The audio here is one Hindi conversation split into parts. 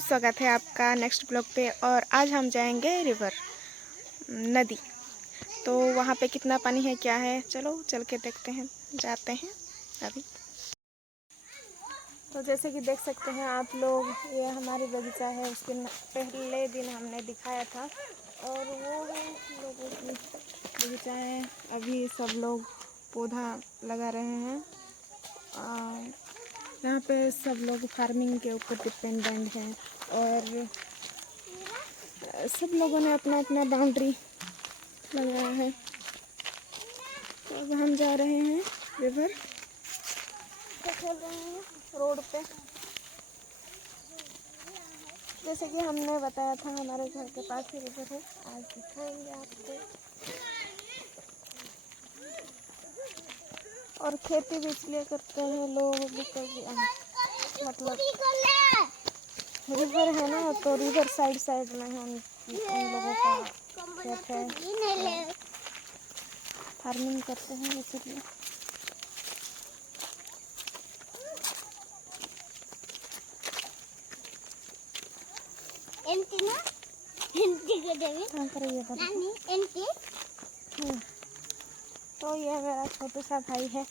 गाइस, स्वागत है आपका नेक्स्ट ब्लॉग पे। और आज हम जाएंगे रिवर, नदी। तो वहाँ पे कितना पानी है, क्या है, चलो चल के देखते हैं, जाते हैं अभी। तो जैसे कि देख सकते हैं आप लोग, ये हमारी बगीचा है। उसके पहले दिन हमने दिखाया था, और वो है लोगों की बगीचा है। अभी सब लोग पौधा लगा रहे हैं। यहाँ पे सब लोग फार्मिंग के ऊपर डिपेंडेंट हैं, और सब लोगों ने अपना अपना बाउंड्री लगाया है। तो अब हम जा रहे हैं रिवर, तो खेल रहे हैं रोड पे। जैसे कि हमने बताया था, हमारे घर के पास ही रिवर है। आज दिखाएंगे आपको। और खेती भी इसलिए करते हैं लोग, मतलब रिवर है ना, तो रिवर साइड में है उन लोगों का खेत है, फार्मिंग करते हैं इसलिए। तो ये मेरा छोटू सा भाई है।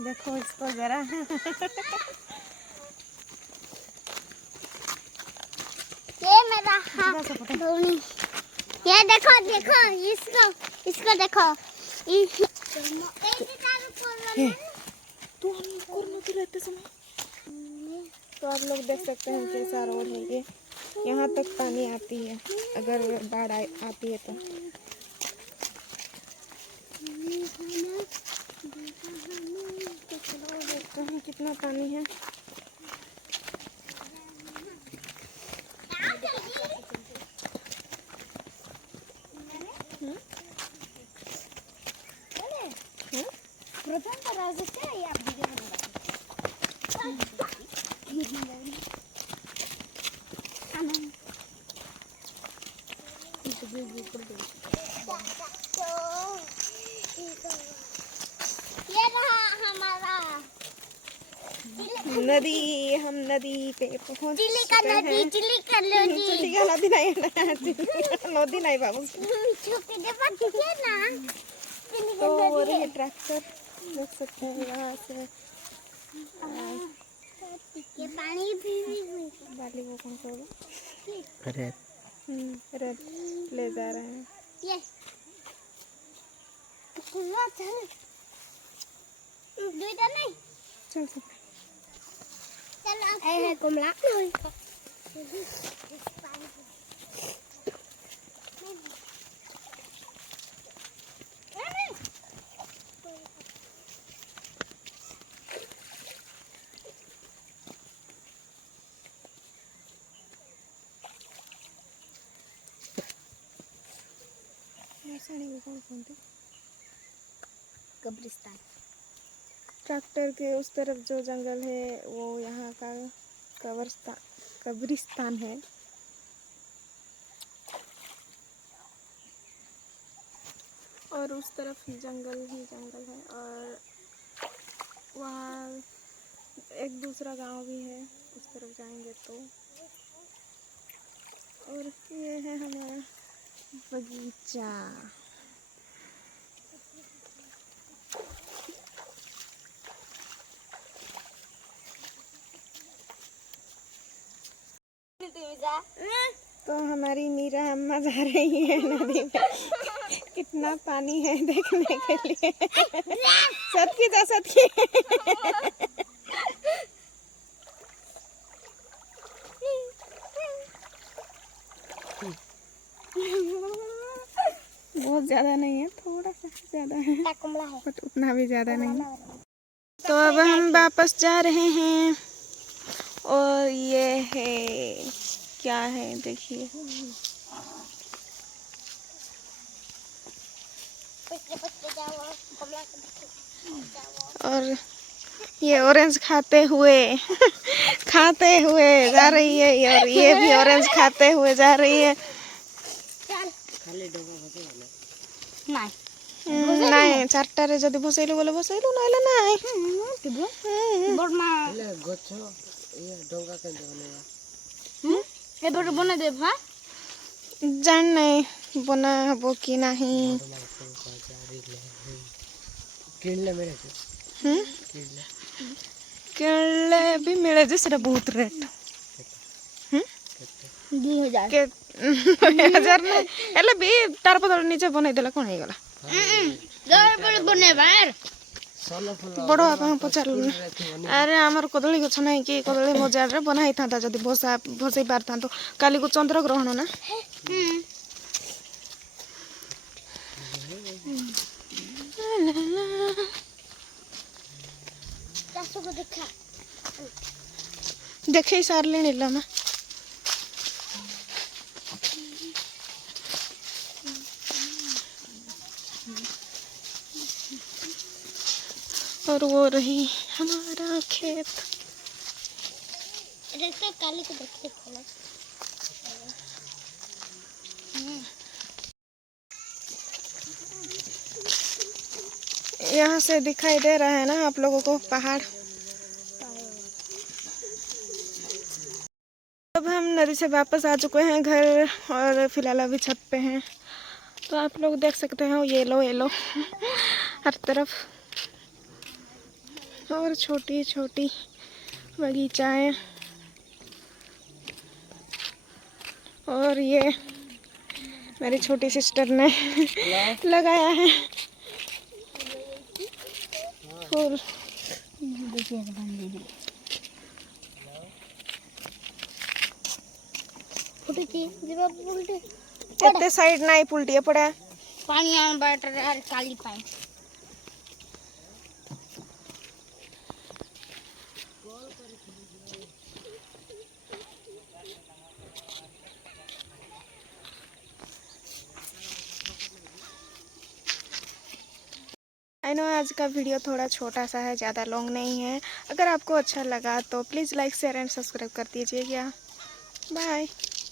देखो इसको जरा। ये मेरा धोनी। ये देखो देखो इसको इसको देखो। तो आप लोग देख सकते हैं कैसा रोड है ये। यहाँ तक पानी आती है अगर बाढ़ आती है तो। चलो देखते हैं कितना पानी है। ये रहा हमारा नदी। हम नदी पे पहुंच चिल्ली हैं। नदी। चिल्ली का नदी नहीं, नदी नहीं बाबू। तो वो रहे ट्रैक्टर, देख सकते हैं यहाँ से। ये पानी भी बाली वो कौन सा होगा, रेत रेत ले जा रहे हैं। ये दुईटा नहीं चल सकते। चल ए कमला कब्रिस्तान। ट्रैक्टर के उस तरफ जो जंगल है वो यहाँ का कब्रिस्तान है। और उस तरफ जंगल ही जंगल है, और वहाँ एक दूसरा गांव भी है उस तरफ जाएंगे तो। और ये है हमारा बगीचा। तो हमारी मीरा अम्मा जा रही है नदी में। कितना पानी है देखने के लिए। सतकी जा सतकी। बहुत ज्यादा नहीं है, थोड़ा सा ज्यादा है, बट उतना भी ज्यादा नहीं है। तो अब हम वापस जा रहे हैं। और ये है, क्या है देखिए, और ये ऑरेंज खाते हुए जा रही है। और ये भी ऑरेंज खाते हुए जा रही है। नहीं चार्टा रे जदि भसैलु बोले भसैलु, नहले नहीं। हे बड़ बना दे हां जान नहीं बना हबो कि नहीं किणले भी मिले जे सेटा बहुत रेट 2000 के 2000 ना एला भी तार बदल नीचे बनाई देला कोन हे गला बड़ बने बार बड़ आपा पचार अरे आमर कदली गछ नहीं कि कदली मजार रे बनाई था जदी भसई पार था तो काली को चंद्र ग्रहण ना चासो को देखा देखे सार लेने लमा और वो रही हमारा खेत देखते काली को देखते खोला यहाँ से दिखाई दे रहा है ना आप लोगों को पहाड़। अब हम नदी से वापस आ चुके हैं घर और फिलहाल अभी छत पे हैं तो आप लोग देख सकते हो ये लो हर तरफ और छोटी छोटी बगीचाएं और ये मेरी छोटी सिस्टर ने लगाया है फूल। एते साइड नहीं पुलटिया पड़ा पानी आन बैठ रहा है काली पानी आई नो आज का वीडियो थोड़ा छोटा सा है, ज़्यादा लॉन्ग नहीं है। अगर आपको अच्छा लगा तो please like share and subscribe कर दीजिएगा। बाय।